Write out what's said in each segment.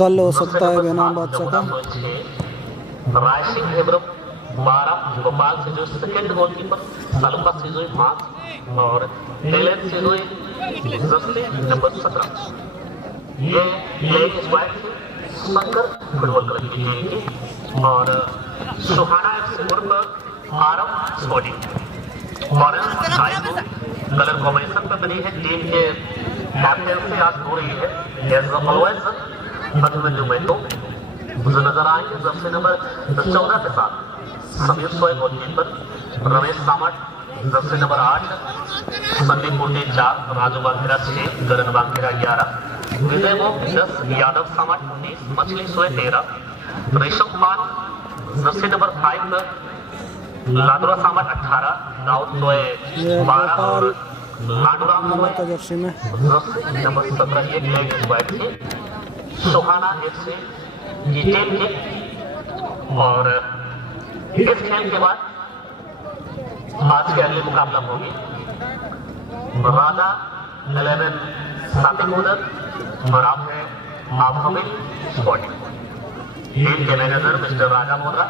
कल हो सकता है बेनाम बादशाह का। रायसिंह हेब्रम 12, गोपाल सिजोई सेकंड गोलकीपर, सालुका सिजोई 5 और एलेन सिजोई जर्सी नंबर 17। ये प्लेइंग स्क्वाड थी शंकर फुटबॉल क्लब की टीम की और सुहाना एफसी उर्फ Aram sporting orange sky colour combination पर बनी है। टीम के कैप्टन से आज हो रही है एज ऑलवेज अभिमन्यु महतो मुझे नजर आएंगे जर्सी नंबर 14 के साथ Sameer Soye goalkeeper, Ramesh Samat jersey number 8, Sandeep Mundi 4, Raju बांकेरा 6, गगन बांकेरा 11, विजय गोप 10, यादव सामट 19, मछली सोए 13, रेशम पान जर्सी नंबर 5, लाडुरा सामट 18, दाऊद सोए 12 और लाडुराम सोए जर्सी में जर्सी नंबर 17 ये प्लेइंग स्क्वाड थी सुहाना एफसी की टीम की। और इस खेल के बाद आज के अगले मुकाबला होगी राजा 11 सातिक उदर और आप हैं आप हमें स्पोर्टिंग। टीम के मैनेजर मिस्टर राजा मोदा,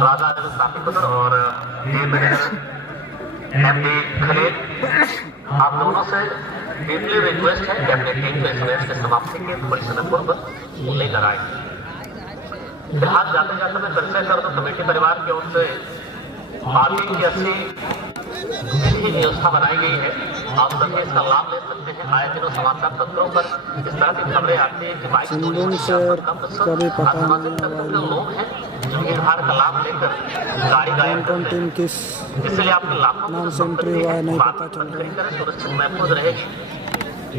राजा 11 सातिक उदर और टीम मैनेजर एमडी खलील, आप दोनों से डीपली रिक्वेस्ट है कि अपने टीम को इस मैच की समाप्ति के थोड़ी समय पूर्व लेकर आए। फिलहाल जाते जाते मैं परिचय कर दूं कमेटी परिवार की ओर से पार्किंग की अच्छी व्यवस्था बनाई गई है। आप सभी इसका लाभ ले सकते हैं। आए दिनों समाचार पत्रों पर इस तरह की खबरें आती हैं कि बाइक चोरी लोग हैं जो भीड़ भाड़ का लाभ लेकर गाड़ी गायब करते हैं। इसलिए आपके लाभ नाम से एंट्री हुआ है नहीं पता चल रहा है। सुरक्षित महफूज रहेगी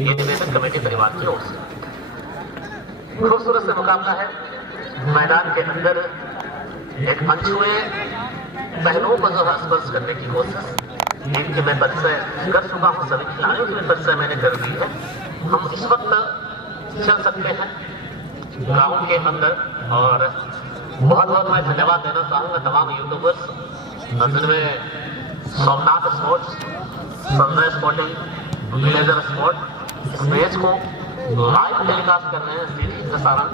ये निवेदन कमेटी परिवार की ओर से। खूबसूरत से मुकाबला है। मैदान के अंदर एक अनछुए पहलुओं को जो है स्पर्श करने की कोशिश टीम के मैं परिचय कर चुका हूँ, सभी खिलाड़ियों के परिचय मैंने कर दी है। हम इस वक्त चल सकते हैं ग्राउंड के अंदर और बहुत बहुत मैं धन्यवाद देना चाहूंगा तमाम यूट्यूबर्स जिनमें Somnath sports, Sanjay sporting, villager sport इस मैच को लाइव टेलीकास्ट कर रहे हैं सीधी प्रसारण,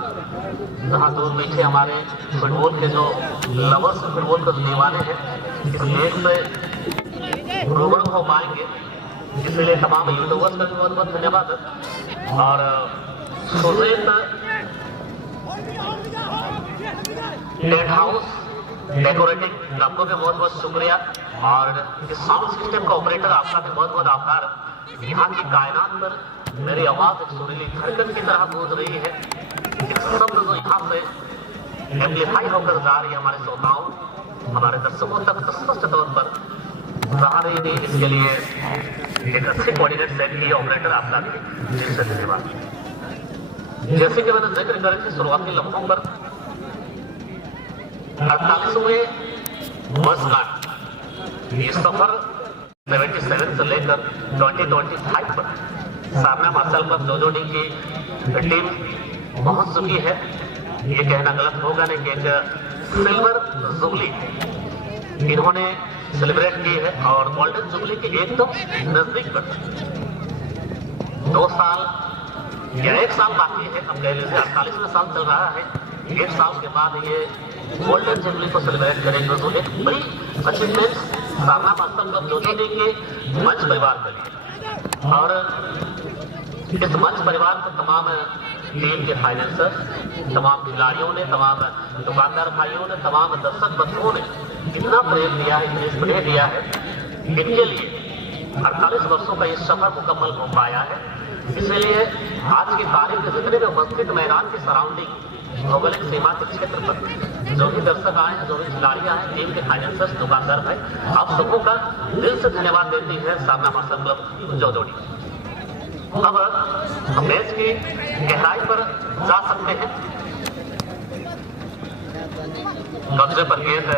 जहाँ दूर बैठे हमारे फुटबॉल के जो लवर्स फुटबॉल के दीवाने हैं इस मैच से रूबरू हो पाएंगे। इसलिए तमाम यूट्यूबर्स का भी बहुत बहुत धन्यवाद। और सुजीत टेंट हाउस डेकोरेटिंग आपको भी बहुत बहुत शुक्रिया और इस साउंड सिस्टम का ऑपरेटर आपका भी बहुत बहुत आभार। यहाँ की कायनात पर मेरी आवाज एक सुरीली धड़कन की तरह गूंज रही है। एक शब्द जो यहाँ से एम्पलीफाई होकर जा रही है हमारे श्रोताओं हमारे दर्शकों तक स्पष्ट तौर पर जा रही है। इसके लिए एक अच्छे कोऑर्डिनेट सेट की ऑपरेटर आपका भी दिल से धन्यवाद। जैसे कि मैंने जिक्र करा कि शुरुआती लम्हों पर 48वें वर्षगांठ ये सफर 77 से लेकर 2025 पर सामना मार्शल क्लब जोजोडी की टीम पहुंच चुकी है। ये कहना गलत होगा नहीं कि एक सिल्वर जुबली इन्होंने सेलिब्रेट की है और गोल्डन जुबली के एकदम नजदीक पर 2 साल या 1 साल बाकी है। अब कह लीजिए 48वां साल चल रहा है। 1 साल के बाद ये गोल्डन जुबली को सेलिब्रेट करेंगे तो एक बड़ी अचीवमेंट सामना मार्शल क्लब जोजोडी के मंच परिवार के लिए। और इस मंच परिवार को तमाम टीम के फाइनेंसर्स, तमाम खिलाड़ियों ने, तमाम दुकानदार भाइयों ने, तमाम दर्शक बंधुओं ने इतना प्रेम दिया है, इतनी स्नेह दिया है। इनके लिए 48 वर्षों का ये सफर मुकम्मल हो पाया है। इसलिए आज की तारीख में जितने भी उपस्थित मैदान के सराउंडिंग भौगोलिक सीमा के क्षेत्र पर जो भी दर्शक आए हैं, जो भी खिलाड़ी आए, टीम के फाइनेंसर्स, दुकानदार भाई, आप सबों का दिल से धन्यवाद देती है सामना मार्शल क्लब जोजोडी। अब हम मैच की गहराई पर जा सकते हैं। कब्जे पर गेंद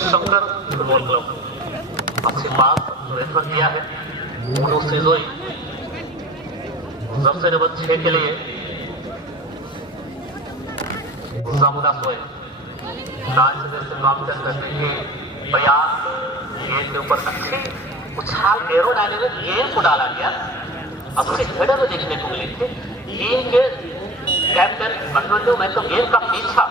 शंकर फुटबॉल क्लब अच्छे पास रेफर किया है। मोनो सिजोई जर्सी नंबर 6 के लिए जामुदा सोए करने के प्रयास, गेंद के ऊपर अच्छी उछाल एरोडायनेमिक गेंद को डाला गया। अच्छे हेडर देखने को मिले थे। टीम के कैप्टन अभिमन्यु मैं तो गेंद का पीछा,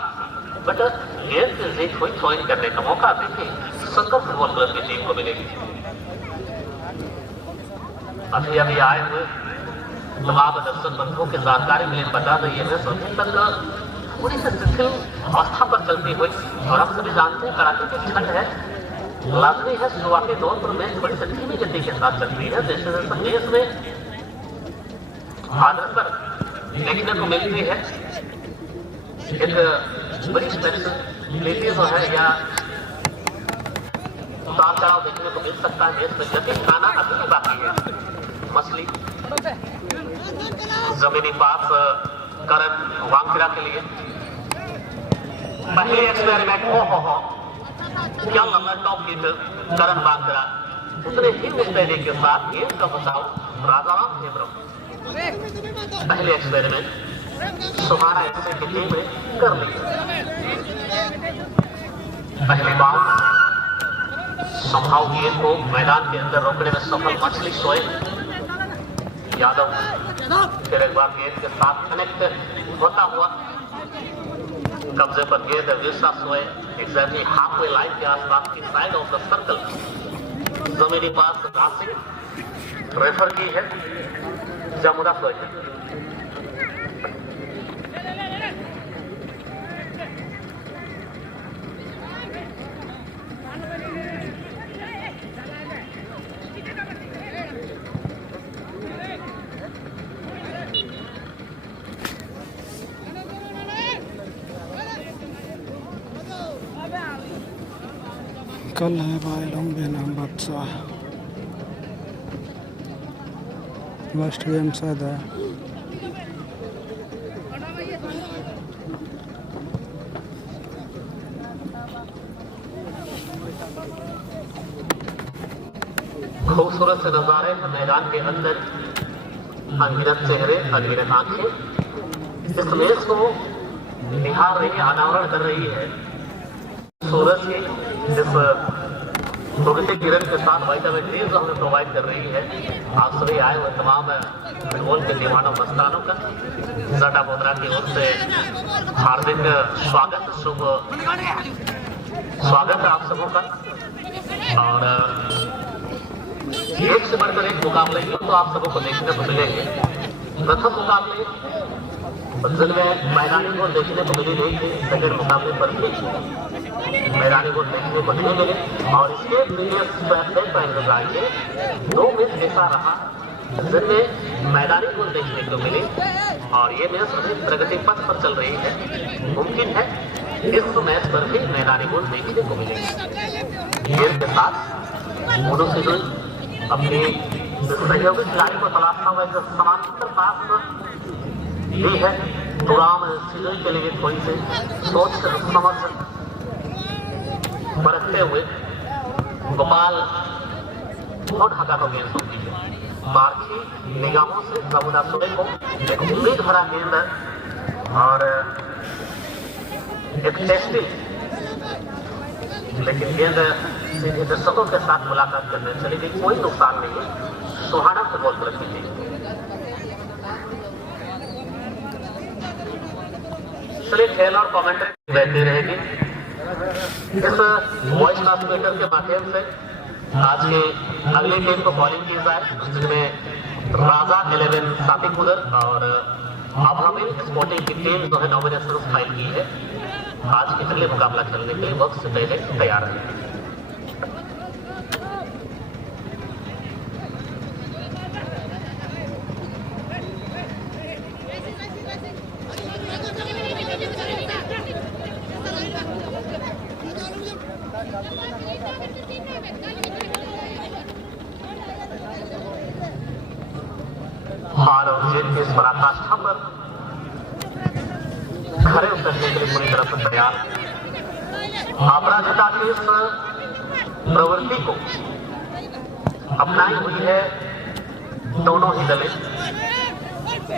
बट गेंद की जीत हुई, थ्रो इन करने का मौका देखिए सुंदर फुटबॉल क्लब की टीम को मिलेगी। अभी अभी आए हुए तमाम दर्शक बंधुओं की जानकारी मिले बता रही है अभी तक पूरी से शिथिल अवस्था पर चलती हुई, और हम सभी जानते हैं कराटे की ठंड है, लाजमी है शुरुआती दौर पर मैच थोड़ी सी धीमी गति के साथ चलती है। देश में आदरकर देखने को मिलती है एक बड़ी स्पेशलिटी जो है या उतार चढ़ाव देखने को मिल सकता है। देश में गति खाना अभी भी बाकी है। मछली जमीनी पास करण वांगखिड़ा के लिए पहले एक्सपेरिमेंट हो क्या लंबा टॉप हिट करण वांगखिड़ा, उतने ही मुस्तैदी के साथ गेंद का बचाव राजाराम हेमब्रम। पहले एक्सपेरिमेंट सुमारा एफसी की टीम ने कर लिया। पहली बाउंड संभाव गेंद को मैदान के अंदर रोकने में सफल मछली शोएब यादव, फिर एक बार गेंद के साथ कनेक्ट होता हुआ कब्जे पर गेंद विरसा Shoaib exactly half way line के आसपास की साइड ऑफ द सर्कल जमीनी पास रासिंग रेफर की है जमुना शोएब। कल है भाई लोग बेनाम बादशाह लास्ट गेम शायद है। खूबसूरत से नजारे मैदान के अंदर, अनगिनत चेहरे, अनगिनत आंखें इस मैच को निहार रही, अनावरण कर रही है। सूरज की जिस प्रगति किरण के साथ विटामिन डी जो हमें प्रोवाइड कर रही है, आप सभी आए हुए तमाम फुटबॉल के दीवानों मस्तानों का जटा बोदरा की ओर से हार्दिक स्वागत, शुभ स्वागत है आप सबों का। और एक से बढ़कर एक मुकाबले तो आप सबों को देखने को मिलेंगे। प्रथम मुकाबले जिनमें मैदानी गोल देखने को मिली नहीं थी, सेकंड मुकाबले पर भी मैदानी गोल देखने को नहीं मिले, और इसके दो मैच ऐसा रहा जिनमें मैदानी गोल देखने को मिले, और ये मैच अभी प्रगति पथ पर चल रही है। मुमकिन है इस मैच पर भी मैदानी गोल देखने को मिलेगी। गेंद के साथ मोनू सिडुल अपनी सहयोगी खिलाड़ी को तलाशता हुआ जो समांतर पास दी है, तुराम सिडुल के लिए थोड़ी सी सोच समझ बरतते हुए गोपाल बहुत हका को गेंद सौंपी है। बारखी निगाहों से जमुना शोएब को एक उम्मीद भरा गेंद और एक टेस्टिंग, लेकिन गेंद सीधे दर्शकों के साथ मुलाकात करने चली गई, कोई नुकसान नहीं है। सुहाना फुटबॉल क्लब की टीम चलिए खेल और कमेंट्री रहती रहेगी इस वॉइस ट्रांसमीटर के माध्यम से। आज के अगली टीम को बॉलिंग की जाए, जिसमें राजा 11 सातिक उदर और अभामिल स्पोर्टिंग की टीम जो है नॉमिनेशन फाइल की है। आज के अगले मुकाबला खेलने के लिए वक्त से पहले तैयार है। हार और जीत की इस पराकाष्ठा पर खड़े उतरने के लिए पूरी तरह से तैयार। अपराजिता की इस प्रवृत्ति को अपनाई हुई है दोनों ही दलें।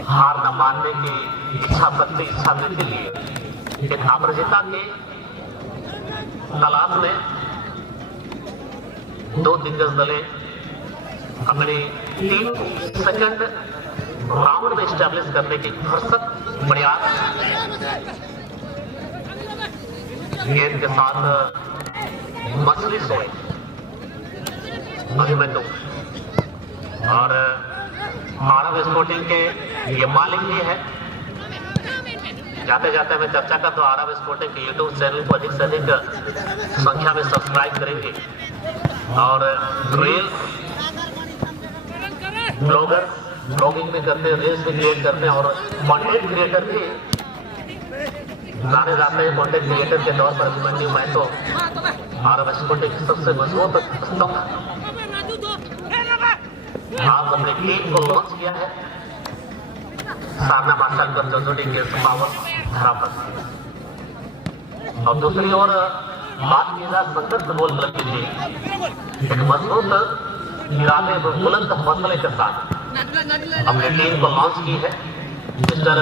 हार न मानने की इच्छा शक्ति, इच्छा के लिए, लेकिन अपराजिता के तलाश में दो दिग्गज दलें अपनी टीम सेकंड राउंड में स्टैब्लिश करने की फुर्सत प्रयास गेंद के साथ मछली सोई अभिमन्यु और आरव स्पोर्टिंग के ये मालिक भी है। जाते जाते मैं चर्चा कर तो आरव स्पोर्टिंग के यूट्यूब चैनल को अधिक से अधिक संख्या में सब्सक्राइब करेंगे और रील्स ब्लॉगर ब्लॉगिंग भी करते हैं, रील्स भी क्रिएट करते हैं और कंटेंट क्रिएटर भी जाने जाते हैं। कंटेंट क्रिएटर के तौर पर अभिमन्यु मैं तो आरव स्पोर्टिंग की सबसे मजबूत स्तंभ आज अपने टीम को लॉन्च किया है। सामना मार्शल पर जोजोडी के पावर बराबर और दूसरी ओर बात की जाए संकट फुटबॉल क्लब की टीम एक मजबूत इरादे बुलंद हौसले के साथ अपनी टीम को लॉन्च की है। मिस्टर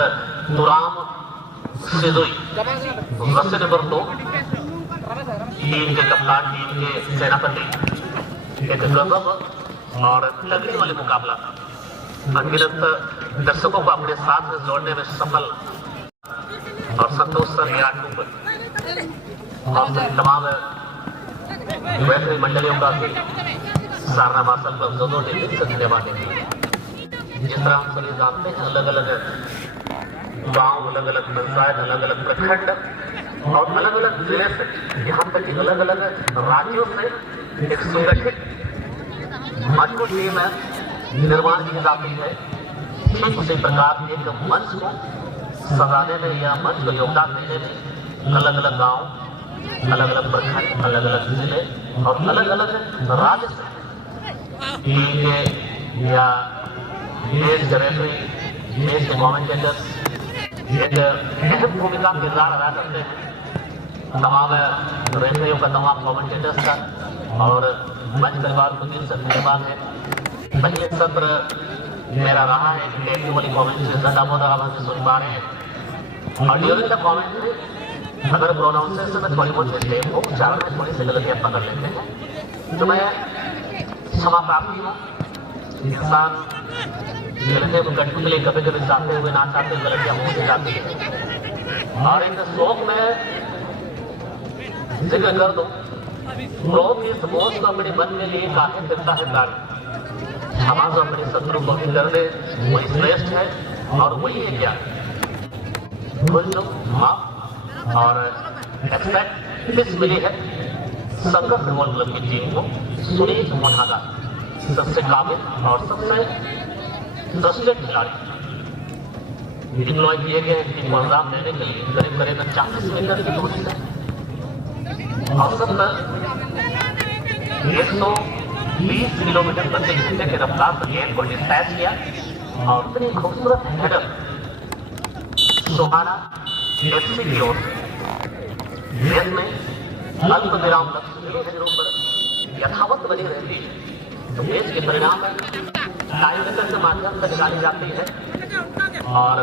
तुराम सिदुई रस्से नंबर 2 टीम के कप्तान, टीम के सेनापति एक गजब और लगने वाले मुकाबला अनगिनत दर्शकों को अपने साथ में जोड़ने में सफल और संतोष सर विराट कोहली और तमाम रेफरी मंडलियों का भी सारना मार्शल क्लब दोनों टीम से धन्यवाद देंगे। जिस तरह हम सभी जानते हैं अलग अलग गांव, अलग अलग पंचायत, अलग अलग प्रखंड और अलग अलग जिले से यहाँ तक कि अलग अलग राज्यों से एक संगठित मजबूत टीम निर्माण की जाती है। ठीक उसी प्रकार एक मंच को सजाने में या मंच को योगदान देने में अलग अलग गांव, अलग अलग प्रखंड, अलग अलग जिले और अलग अलग राज्य से टीम के या देश के रेफरी, देश के कमेंटेटर्स एक अहम भूमिका किरदार अदा करते हैं। तमाम रेफरियों का, तमाम कमेंटेटर्स का और मंच परिवार को दिल से धन्यवाद है। पहले सत्र मेरा रहा है टेक्निकल वाली कमेंट्री ज़्यादा बहुत आराम से सुन पा रहे हैं और ड्यूरिंग द कमेंट्री अगर प्रोनाउंसिएशन में थोड़ी बहुत मिस्टेक हो, उच्चारण में थोड़ी सी गलतियाँ पकड़ लेते हैं तो मैं क्षमा प्राप्ति हूँ। इंसान मिलते कठपुतली कभी कभी चाहते हुए ना चाहते गलतियाँ हो जाती है और इन शौक में जिक्र कर दो लोग इस बोझ को अपने मन के लिए काफी फिरता है कार्य हमारा अपने शत्रु को भी कर दे वही श्रेष्ठ है और वही है क्या माफ और एक्सपेक्ट मिली है। संघर्ष फुटबॉल क्लब की टीम को सुनील मोनागा सबसे काबिल और सबसे ट्रस्टेड खिलाड़ी डिप्लॉय किए गए टीम को अंजाम देने के लिए करीब करीब 40 मीटर की दूरी से औसत 120 किलोमीटर प्रति घंटे की रफ्तार से गेंद को डिस्पैच किया और इतनी खूबसूरत हेडर सुहाना एफसी की ओर देश में अल्प विराम लक्ष्य पर यथावत बनी रहती है तो देश के परिणाम में टाइब्रेकर के माध्यम से निकाली जाती है और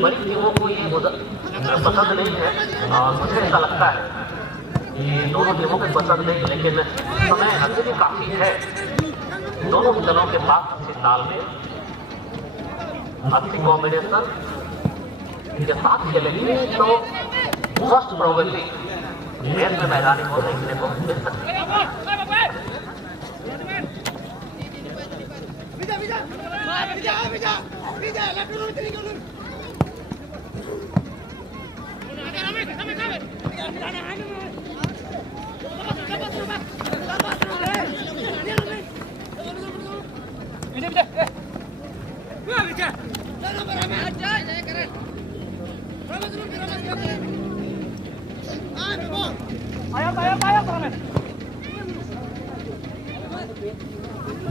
बड़ी टीमों को ये पसंद नहीं है और मुझे ऐसा लगता है ये दोनों टीमों को पसंद नहीं, लेकिन समय अभी भी काफी है। दोनों दलों के पास अच्छी तालमेल, अच्छी कॉम्बिनेशन के साथ खेलेंगे तो फर्स्ट प्रोबेबली मैच में मैदानी को देखने को मिल सकती है।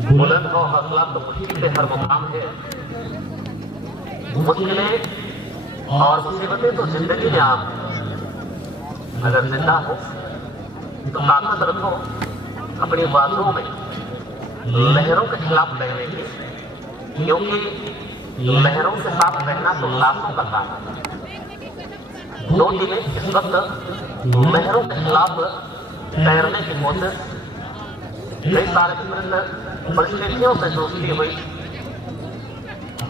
बुलंद हो हौसला तो मुश्किल पे हर मुकाम है। मुश्किलें और मुसीबतें तो जिंदगी में आम, अगर जिंदा हो तो ताकत रखो अपनी बातों में लहरों के खिलाफ लड़ने की, क्योंकि लहरों के साथ रहना तो लाखों का काम है। दो टीमें इस वक्त लहरों के खिलाफ तैरने की कोशिश कई सारे परिस्थितियों से जूझती हुई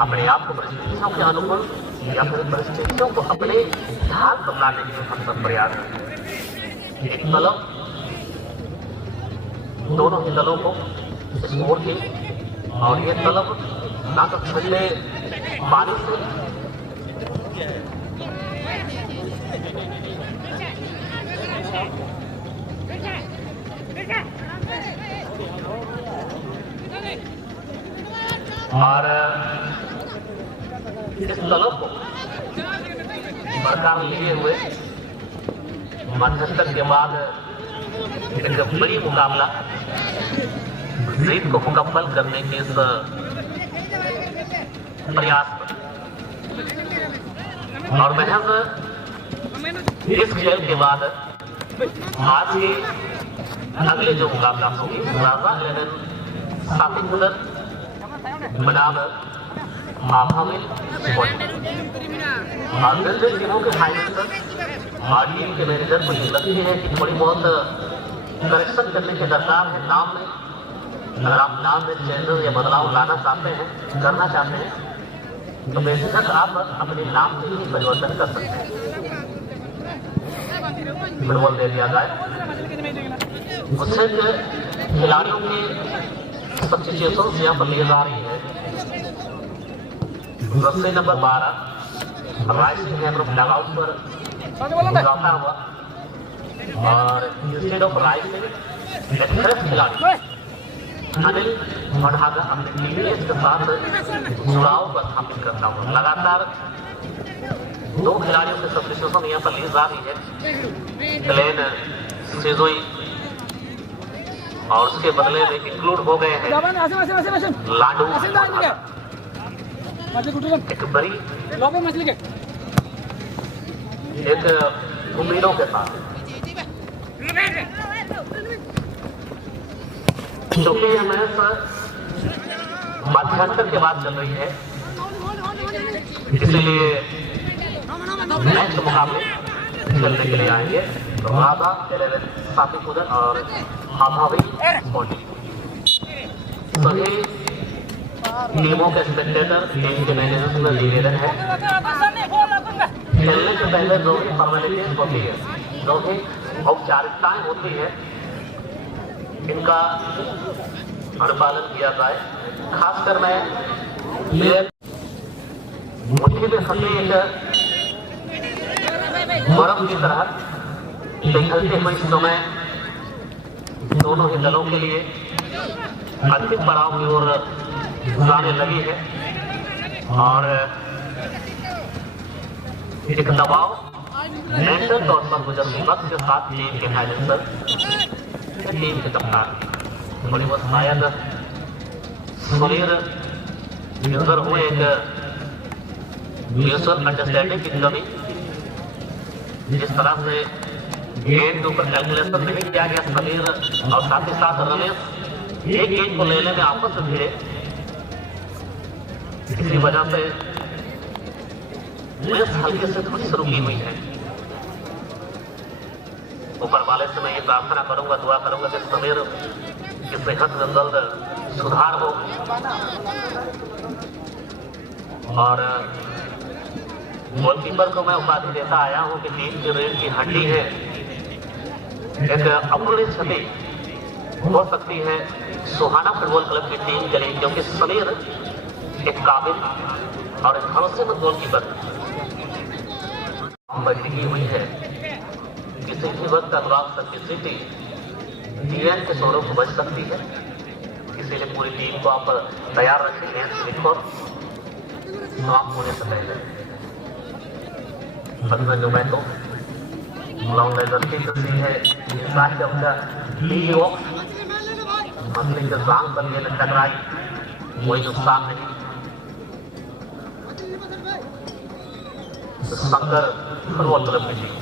अपने आप को परिस्थितियों के अनुकूल या फिर परिस्थितियों को अपने ढाल पर लाने के भरसक प्रयास एक तलब दोनों ही दलों को स्कोर की और ये तलब ना तो ठंडे पानी से और इस तलब को बरकरार लिए हुए मध्यस्थता के बाद एक बड़ी मुकाबला जीत को मुकम्मल करने के इस प्रयास पर और महज इस खेल के बाद आज के अगले जो मुकाबला होगी राजा 11 साथी गुजर बनाम आभाविल और दिल्ली टीमों के फाइनल और टीम के मैनेजर को ये लगती है कि थोड़ी बहुत करेक्शन करने की दरकार है नाम में। अगर आप नाम में चेंजेस या बदलाव लाना चाहते हैं करना चाहते हैं तो बेशक आप अपने नाम में ही परिवर्तन कर सकते हैं। फुटबॉल दे दिया जाए उससे खिलाड़ियों की सब्सिट्यूशन यहाँ पर लिए जा रही है। रस्सी नंबर 12 राइट लगाउट पर जाता हुआ और इंस्टेड ऑफ राइट खिलाड़ी अनिल मढ़ागा अपने टीममेट्स के साथ जुड़ाव को स्थापित करता हुआ लगातार दो खिलाड़ियों के सब्सिट्यूशन यहाँ पर ली जा रही है। ग्लेन सिजोई और उसके बदले में इंक्लूड हो गए हैं लाडू एक बड़ी एक उम्मीदों के साथ क्योंकि यह मैच मध्यांतर के बाद चल रही है इसलिए नेक्स्ट मुकाबले खेलने के लिए आएंगे राधा 11 साथी कुदर और आभावी बॉडी सभी टीमों के स्पेक्टेटर टीम के मैनेजर में निवेदन है खेलने से पहले जो भी फॉर्मेलिटीज होती है जो भी औपचारिकताएं होती है इनका अनुपालन किया जाए। खासकर मैं मुट्ठी में फंसी एक बर्फ की तरह पिघलते हुए इस समय दोनों ही दलों के लिए अंतिम पड़ाव की ओर जाने लगी है और एक दबाव नेशनल तौर पर गुजरती वक्त के साथ टीम के फाइनेंसर टीम के कप्तान बड़ी बहुत शायद सुनील निर्भर हुए एक म्यूचुअल अंडरस्टैंडिंग की कमी जिस तरह से गेंद के ऊपर कैलकुलेशन नहीं किया गया समीर और साथ ही साथ रमेश एक गेंद को लेने में आपस में भिड़े इसी वजह से मैच हल्के से थोड़ी सी रुकी हुई है। ऊपर वाले से मैं ये प्रार्थना करूंगा दुआ करूंगा कि समीर की सेहत में जल्द सुधार हो और गोलकीपर को मैं उपाधि देता आया हूं कि टीम की रीढ़ की हड्डी है एक अपूर्णीय क्षति हो सकती है सुहाना फुटबॉल क्लब की टीम के लिए क्योंकि समीर एक काबिल और एक भरोसेमंद गोलकीपर बजरी हुई है किसी भी वक्त अनुराग सर की सिटी डीएन के शोरों को बच सकती है। इसीलिए पूरी टीम को आप तैयार रखेंगे लिखो समाप्त होने से पहले बंधन जो मैं तो लॉन्ग लेजर की तस्वीर है इंसान के उनका लीगो मसले के जांग पर ये टकराई कोई नुकसान नहीं संकर फुटबॉल क्लब की टीम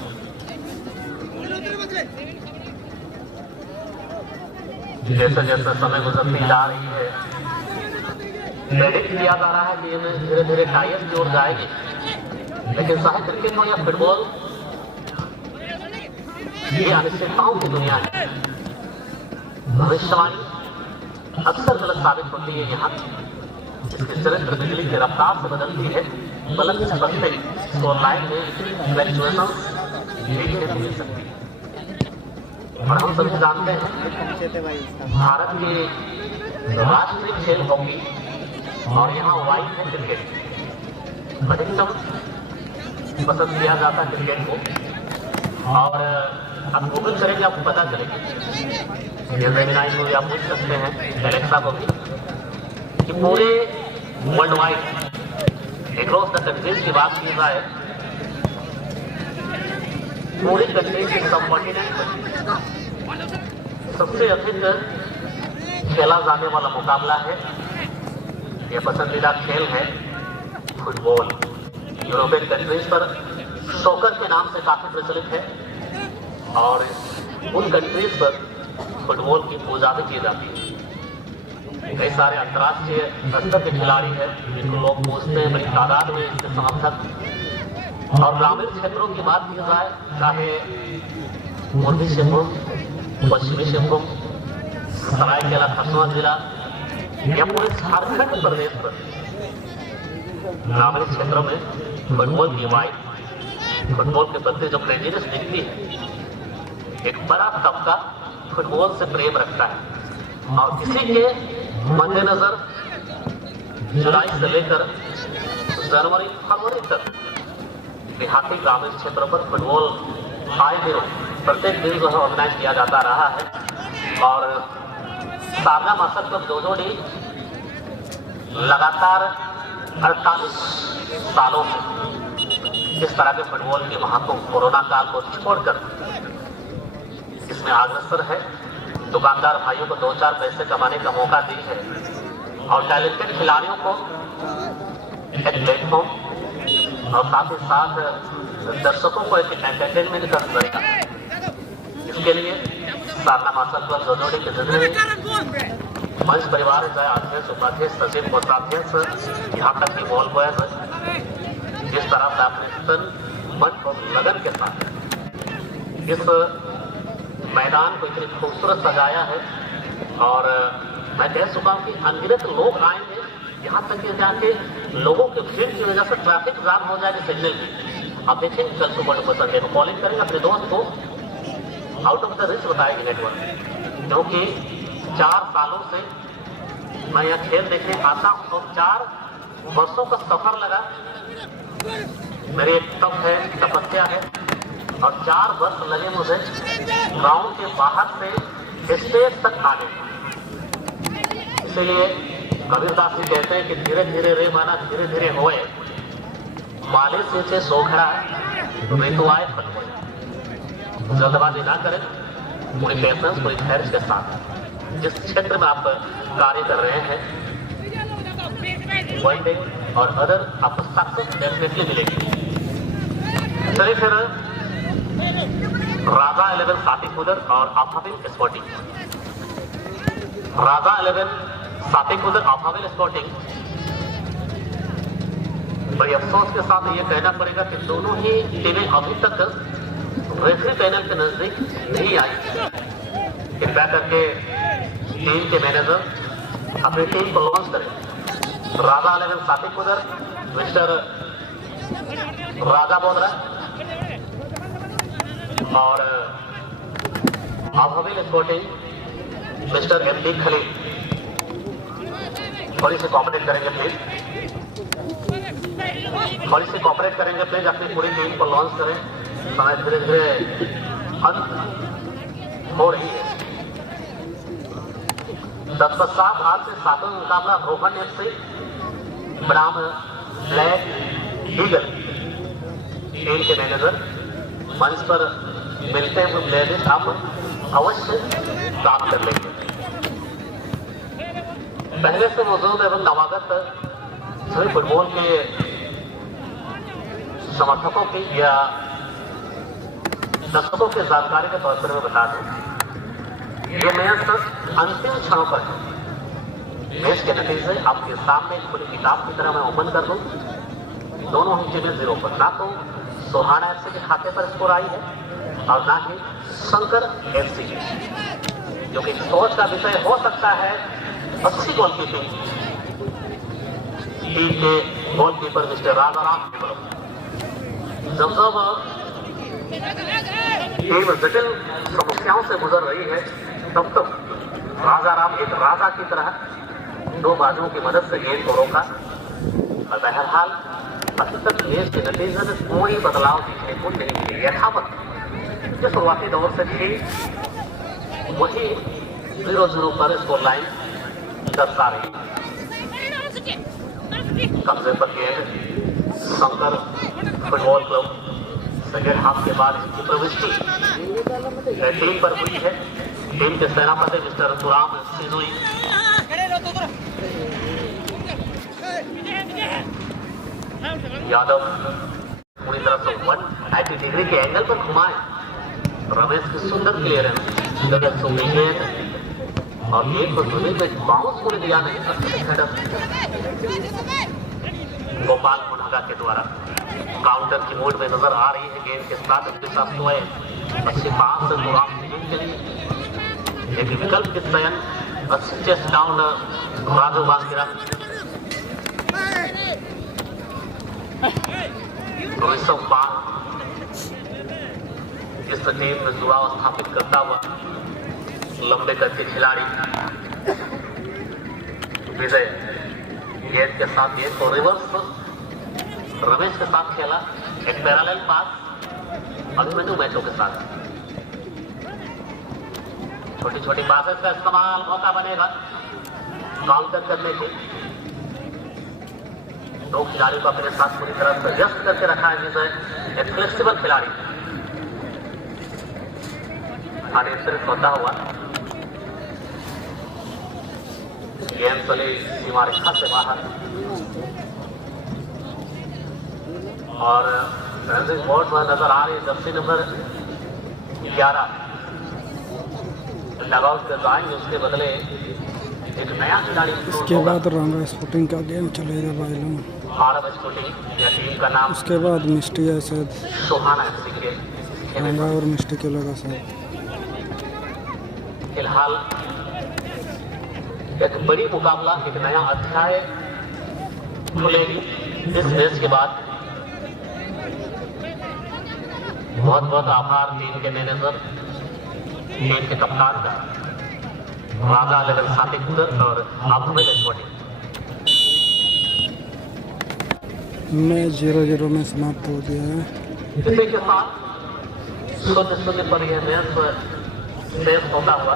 जैसे जैसे समय गुजरती जा रही है प्रेडिक्ट किया जा रहा है कि ये धीरे धीरे टाइप की ओर जाएगी लेकिन चाहे क्रिकेट हो या फुटबॉल ये अनिश्चितताओं की दुनिया है। भविष्यवाणी अक्सर गलत साबित होती है यहाँ इसके चरित्र बिजली की रफ्तार से बदलती है बल्कि सकते तो लाइन में फ्लैक्चुएशन देखने को मिल सकती है। और हम सभी जानते हैं भारत के राष्ट्रीय खेल हॉकी और यहाँ वाइड है क्रिकेट। अधिकतम पसंद किया जाता है क्रिकेट को। और आप गूगल करेंगे आपको पता चलेगी, ये वेबिनार को भी आप पूछ सकते हैं एलेक्सा को भी, कि पूरे world wide across the countries की बात की जाए, पूरी कंट्रीज के सब कॉन्टिनेंट में सबसे अधिक खेला जाने वाला मुकाबला है, यह पसंदीदा खेल है फुटबॉल। यूरोपियन कंट्रीज पर सॉकर के नाम से काफी प्रचलित है और उन कंट्रीज पर फुटबॉल की पूजा भी की जाती है। कई सारे अंतर्राष्ट्रीय स्तर के खिलाड़ी हैं जिनको लोग पूछते हैं, बड़ी तादाद में इसके समर्थक। और ग्रामीण क्षेत्रों की बात की जाए, चाहे पूर्वी सिंहभूम, पश्चिमी सिंहभूम, सरायकेला खरसावां जिला या पूरे झारखंड प्रदेश पर ग्रामीण क्षेत्रों में फुटबॉल की वाइड, फुटबॉल के प्रति जो क्रेजीनेस दिखती है, एक बड़ा तबका फुटबॉल से प्रेम रखता है। और इसी के मद्देनजर जुलाई से लेकर जनवरी फरवरी तक देहाती ग्रामीण क्षेत्रों पर फुटबॉल आए दिनों प्रत्येक दिन जो है ऑर्गेनाइज किया जाता रहा है। और सारना मासक पर दो जोड़ी लगातार 48 सालों से इस तरह के फुटबॉल के महत्व कोरोना काल को छोड़कर इसमें अग्रसर है। दुकानदार भाइयों को 2-4 पैसे कमाने का मौका दी है और टैलेंटेड खिलाड़ियों को एक प्लेटफॉर्म और साथ ही साथ दर्शकों को एक एंटरटेनमेंट का जरिया, इसके लिए सारना मास्टर क्लब जोजोड़ी के जरिए मंच परिवार चाहे अध्यक्ष, उपाध्यक्ष, सचिव, कोषाध्यक्ष, यहाँ तक कि बॉल बॉयज जिस तरह से आपने तन मन और लगन के साथ इस मैदान को इतनी खूबसूरत सजाया है। और मैं कह चुका हूँ कि अनगिनत लोग आएंगे, यहाँ तक कि जाके लोगों की भीड़ की वजह से ट्रैफिक जाम हो जाएगी सिग्नल की। आप देखेंगे कल सुबह को संडे को कॉलिंग करेंगे अपने दोस्त को, आउट ऑफ द रिच बताएगी नेटवर्क, क्योंकि 4 सालों से मैं यह खेल देखने आता हूँ और 4 वर्षों का सफर लगा। मेरी एक तप है, तपस्या है और 4 वर्ष लगे मुझे गांव के बाहर से स्टेज तक आने। इसलिए कबीरदास जी कहते हैं कि धीरे धीरे रे माना धीरे धीरे होए, माले से सोखड़ा ऋतु आए फल होए। जल्दबाजी ना करें, पूरी पेशेंस, पूरी धैर्य के साथ जिस क्षेत्र में आप कार्य कर रहे हैं वन डे और अदर आपको सक्सेस डेफिनेटली मिलेगी। चलिए फिर राजा 11 साथी कुदर और आफाविल स्पोर्टिंग। राजा 11 साथी कुदर आफाविल स्पोर्टिंग, बड़ी अफसोस के साथ ये कहना पड़ेगा कि दोनों ही टीमें अभी तक रेफरी पैनल के नजदीक नहीं आई। कृपया करके टीम के मैनेजर अपनी टीम को लॉन्च करें। राजा 11 साथी कुदर मिस्टर राजा बोल रहा है और आफाविल स्पोर्टिंग मिस्टर एमडी खलील। थोड़ी सी कॉपरेट करेंगे प्लीज, थोड़ी सी कॉपरेट करेंगे प्लीज, अपनी पूरी टीम को लॉन्च करें। समय धीरे धीरे अंत हो रही है। 10-7 आज से 7वां मुकाबला रोहन एफसी बनाम ब्लैक ईगल। टीम के मैनेजर मंच पर मिलते हुए प्लेलिस्ट आप अवश्य प्राप्त कर लेंगे। पहले से मौजूद एवं नवागत सभी फुटबॉल के समर्थकों की या दर्शकों की जानकारी के तौर पर मैं बता दूं, ये मैच अंतिम क्षणों पर है। मैच के नतीजे आपके सामने एक खुली किताब की तरह मैं ओपन कर दूं। दोनों ही टीमें 0 पर, ना तो सोहाना एफसी के खाते पर स्कोर आई है और ना ही शंकर एफसी की, जो कि सोच का विषय हो सकता है। 80 गोल की टीम के गोलकीपर मिस्टर राजाराम। जब जब टीम जटिल समस्याओं से गुजर रही है तब तक राजाराम एक राजा की तरह दो बाजुओं की मदद से गेंद को रोका। और बहरहाल अभी तक मैच के नतीजे में कोई बदलाव देखने को नहीं मिले। यथावत जो शुरुआती दौर से थी वही 0-0 पर स्कोर लाइन दर्शा रही। कब्जे पर गेंद Shankar football club second half के बाद इसकी प्रविष्टि टीम पर हुई है। टीम के सेनापति मिस्टर तुराम सिजुई यादव पूरी तरह से 180 डिग्री के एंगल पर घुमाए। रमेश की सुंदर क्लियरेंस और गेंद को जमीन में बाउंस होने दिया नहीं। गोपाल मुनागा के द्वारा काउंटर की मोड में नजर आ रही है। गेंद के साथ अच्छे पास से तुराम के लिए एक विकल्प के चयन चेस्ट डाउन राजू बांगिरा ऋषभ पाल इस टीम में जुड़ाव स्थापित करता हुआ लंबे कद के खिलाड़ी विजय गेंद के साथ गेंद को रिवर्स रमेश के साथ खेला। एक पैरेलल पास अभिमन्यु मैचों के साथ छोटी छोटी पासेस का इस्तेमाल मौका बनेगा काउंटर करने के। दो खिलाड़ी को अपने साथ पूरी तरह से व्यस्त करके रखा है जिसे एक फ्लेक्सिबल खिलाड़ी अनियंत्रित होता हुआ गेंद चली सीमा रेखा से बाहर और रनजिंग बोर्ड पर नजर आ रही जर्सी नंबर 11 लगाउट कर जाएंगे। उसके बदले एक नया खिलाड़ी। इसके बाद रंगा स्पोर्टिंग का गेम चलेगा भाई लोग। टीम का नाम उसके बाद मिस्टी है शायद सोहाना रंगा और मिस्टी के लगा शायद। फिलहाल एक बड़ी मुकाबला एक नया अध्याय खुलेगी इस मैच के बाद। बहुत बहुत आभार टीम के मैनेजर टीम के कप्तान का राजा लेवल सातिक और आप मैच 0-0 में समाप्त हो गया है। इसी के साथ 0-0 पर यह मैच शेष होता हुआ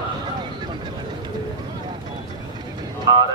और